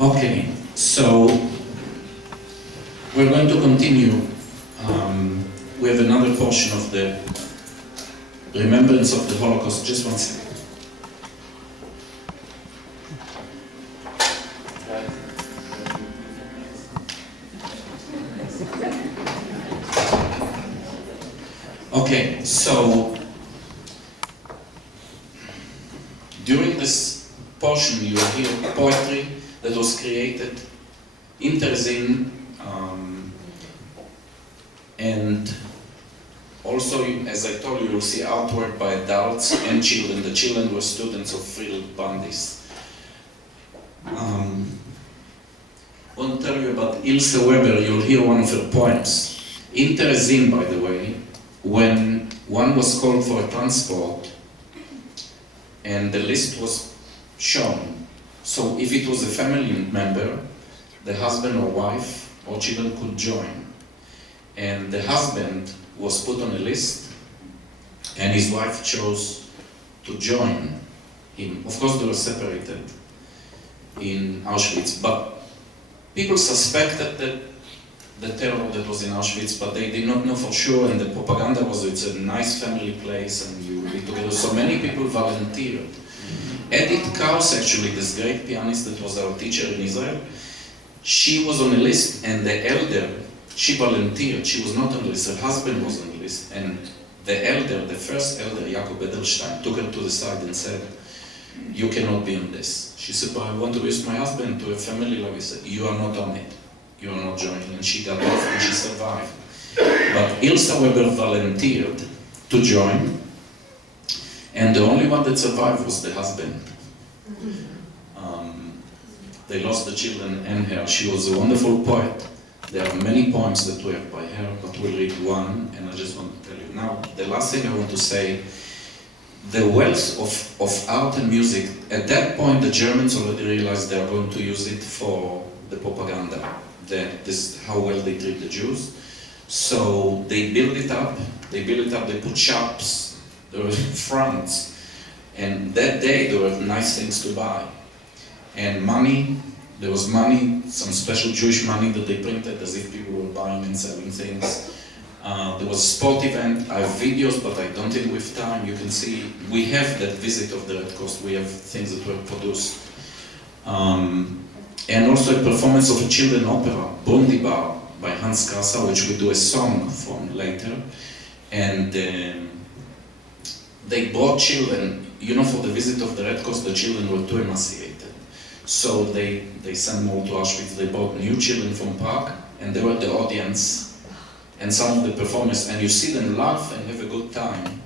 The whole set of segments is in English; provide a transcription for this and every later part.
Okay, so we're going to continue. We have another portion of the remembrance of the Holocaust. Just one second. Okay, so during this portion you will hear poetry that was created in Terezin, and also, as I told you, you'll see artwork by adults and children. The children were students of Friedrich Bandis. I want to tell you about Ilse Weber. You'll hear one of her poems. In Terezin, by the way, when one was called for a transport and the list was shown, so if it was a family member, the husband or wife or children could join. And the husband was put on a list and his wife chose to join him. Of course they were separated in Auschwitz, but people suspected that the terror that was in Auschwitz, but they did not know for sure, and the propaganda was it's a nice family place and you will be together. So many people volunteered. Edith Kaus, actually, this great pianist that was our teacher in Israel, she was on a list, and the elder, she volunteered. She was not on the list, her husband was on the list, and the elder, the first elder, Jakob Edelstein, took her to the side and said, "You cannot be on this." She said, "But I want to risk my husband to a family like this." "You are not on it. You are not joining." And she got off and she survived. But Ilse Weber volunteered to join, and the only one that survived was the husband. They lost the children and her. She was a wonderful poet. There are many poems that we have by her, but we'll read one, and I just want to tell you. Now, the last thing I want to say, the wealth of art and music, at that point the Germans already realized they are going to use it for the propaganda, how well they treat the Jews. So they build it up, they put shops, there were fronts, and that day there were nice things to buy. And money, there was money, some special Jewish money that they printed as if people were buying and selling things. There was a sport event. I have videos, but I don't think with time. You can see, we have that visit of the Red Cross. We have things that were produced. And also a performance of a children's opera, Bundibar, by Hans Krasser, which we do a song from later. And they brought children, you know, for the visit of the Red Cross, the children were too emaciated. So they sent more to Auschwitz. They brought new children from Prague, and they were the audience and some of the performers, and you see them laugh and have a good time.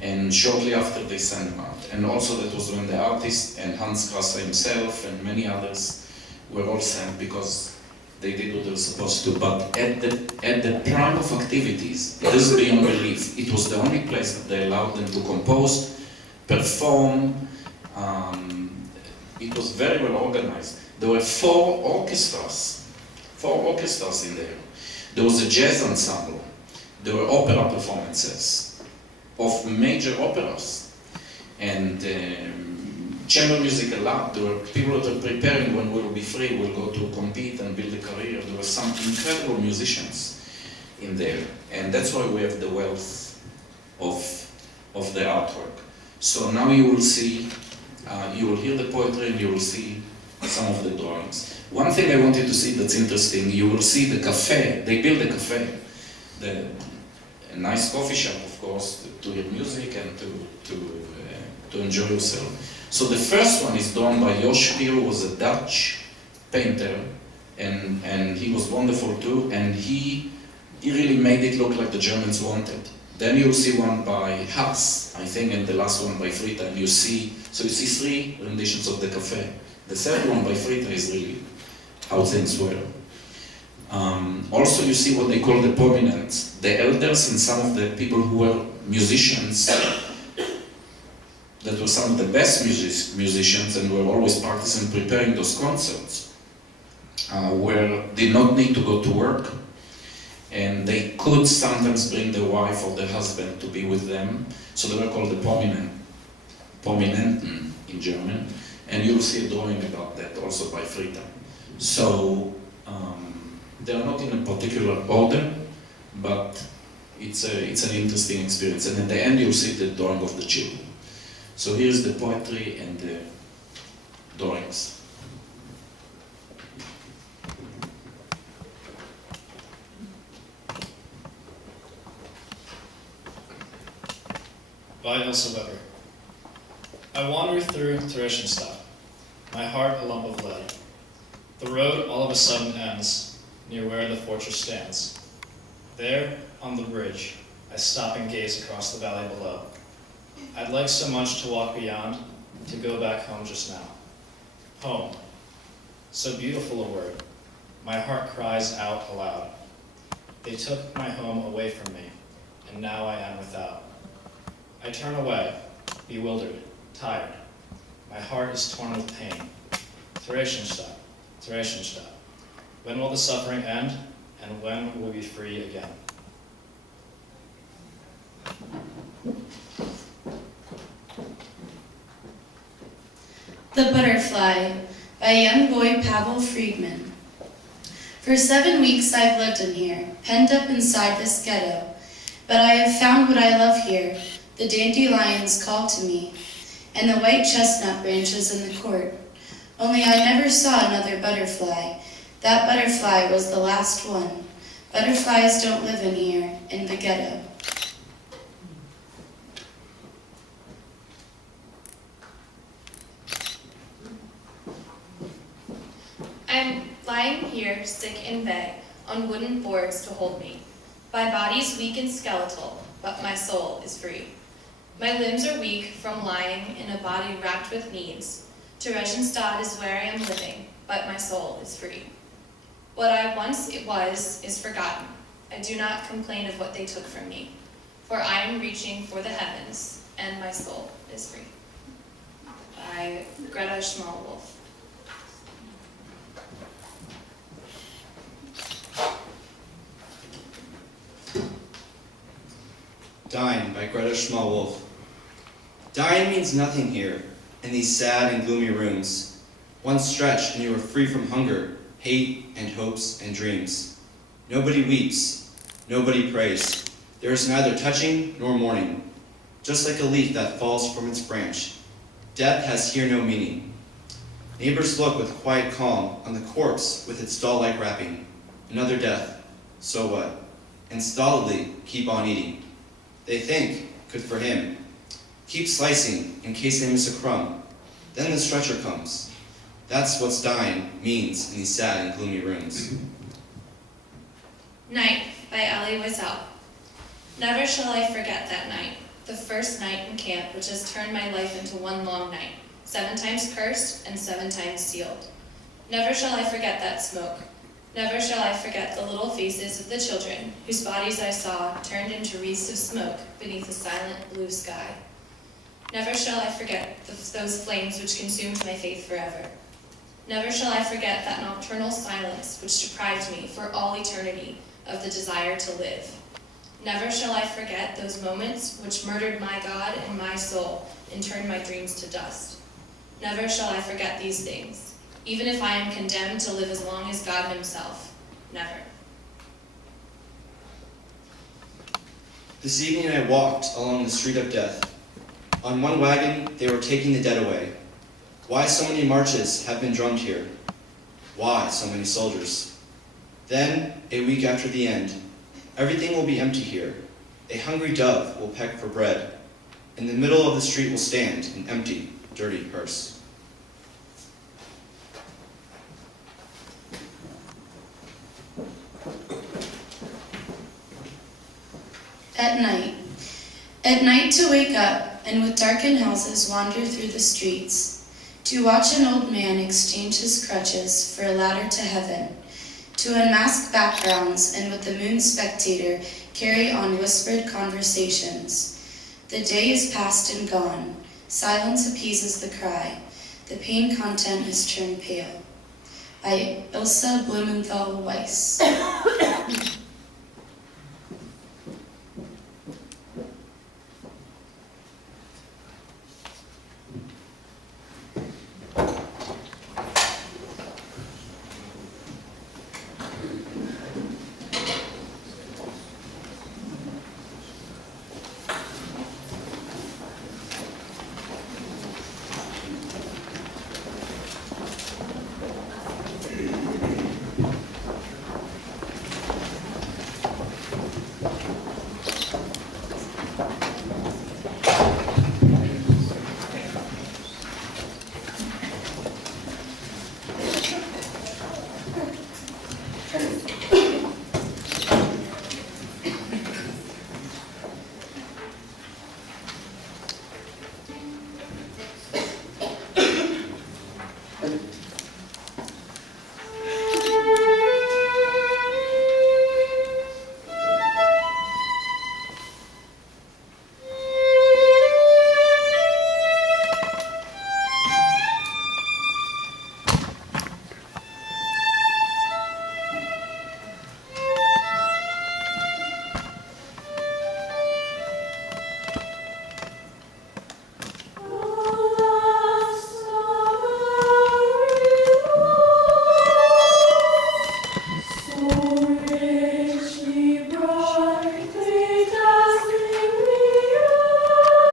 And shortly after they sent them out. And also that was when the artist and Hans Krasser himself and many others were all sent because they did what they were supposed to. But at the prime of activities, this is beyond belief. It was the only place that they allowed them to compose, perform. It was very well organized. There were four orchestras in there. There was a jazz ensemble. There were opera performances of major operas. And chamber music a lot. There were people that were preparing when we will be free, we'll go to compete and build a career. There were some incredible musicians in there. And that's why we have the wealth of the artwork. So now you will see, you will hear the poetry and you will see some of the drawings. One thing I want you to see that's interesting, you will see the cafe. They built a cafe. A nice coffee shop, of course, to hear music and to enjoy yourself. So the first one is drawn by Jos Pier, who was a Dutch painter, and he was wonderful too, and he really made it look like the Germans wanted. Then you'll see one by Haas, I think, and the last one by Frita, and you see three renditions of the cafe. The third one by Frita is really how things were. Also you see what they call the prominents, the elders and some of the people who were musicians, that were some of the best musicians and were always practicing preparing those concerts, did not need to go to work, and they could sometimes bring the wife or the husband to be with them, so they were called the Prominenten in German. And you'll see a drawing about that also by Frida. So they are not in a particular order, but it's an interesting experience. And at the end you'll see the drawing of the children. So here's the poetry and the drawings. By Ilse Weber. I wander through Theresienstadt, my heart a lump of lead. The road all of a sudden ends near where the fortress stands. There, on the bridge, I stop and gaze across the valley below. I'd like so much to walk beyond, to go back home just now. Home. So beautiful a word. My heart cries out aloud. They took my home away from me, and now I am without. I turn away, bewildered, tired. My heart is torn with pain. Theresienstadt, Theresienstadt. When will the suffering end, and when will we be free again? The Butterfly by young boy Pavel Friedman. For 7 weeks I've lived in here, penned up inside this ghetto. But I have found what I love here. The dandelions call to me, and the white chestnut branches in the court. Only I never saw another butterfly. That butterfly was the last one. Butterflies don't live in here, in the ghetto. I'm lying here, sick in bed, on wooden boards to hold me. My body's weak and skeletal, but my soul is free. My limbs are weak from lying in a body racked with needs. Theresienstadt is where I am living, but my soul is free. What I once was is forgotten. I do not complain of what they took from me, for I am reaching for the heavens, and my soul is free. By Greta Schmalwolf. Dying by Greta Schmalwolf. Dying means nothing here, in these sad and gloomy rooms. One stretch and you are free from hunger, hate, and hopes and dreams. Nobody weeps, nobody prays. There is neither touching nor mourning, just like a leaf that falls from its branch. Death has here no meaning. Neighbors look with quiet calm on the corpse with its doll-like wrapping. Another death, so what? And stolidly keep on eating. They think, good for him. Keep slicing in case they miss a crumb. Then the stretcher comes. That's what dying means in these sad and gloomy rooms. Night by Elie Wiesel. Never shall I forget that night, the first night in camp which has turned my life into one long night, 7 times cursed and 7 times sealed. Never shall I forget that smoke. Never shall I forget the little faces of the children, whose bodies I saw turned into wreaths of smoke beneath a silent blue sky. Never shall I forget those flames which consumed my faith forever. Never shall I forget that nocturnal silence which deprived me for all eternity of the desire to live. Never shall I forget those moments which murdered my God and my soul and turned my dreams to dust. Never shall I forget these things, even if I am condemned to live as long as God himself. Never. This evening I walked along the street of death. On one wagon, they were taking the dead away. Why so many marches have been drummed here? Why so many soldiers? Then, a week after the end, everything will be empty here. A hungry dove will peck for bread. In the middle of the street will stand an empty, dirty hearse. At night. At night to wake up and with darkened houses wander through the streets, to watch an old man exchange his crutches for a ladder to heaven, to unmask backgrounds and with the moon spectator carry on whispered conversations. The day is past and gone. Silence appeases the cry. The pain content has turned pale. By Ilse Blumenthal Weiss. Oh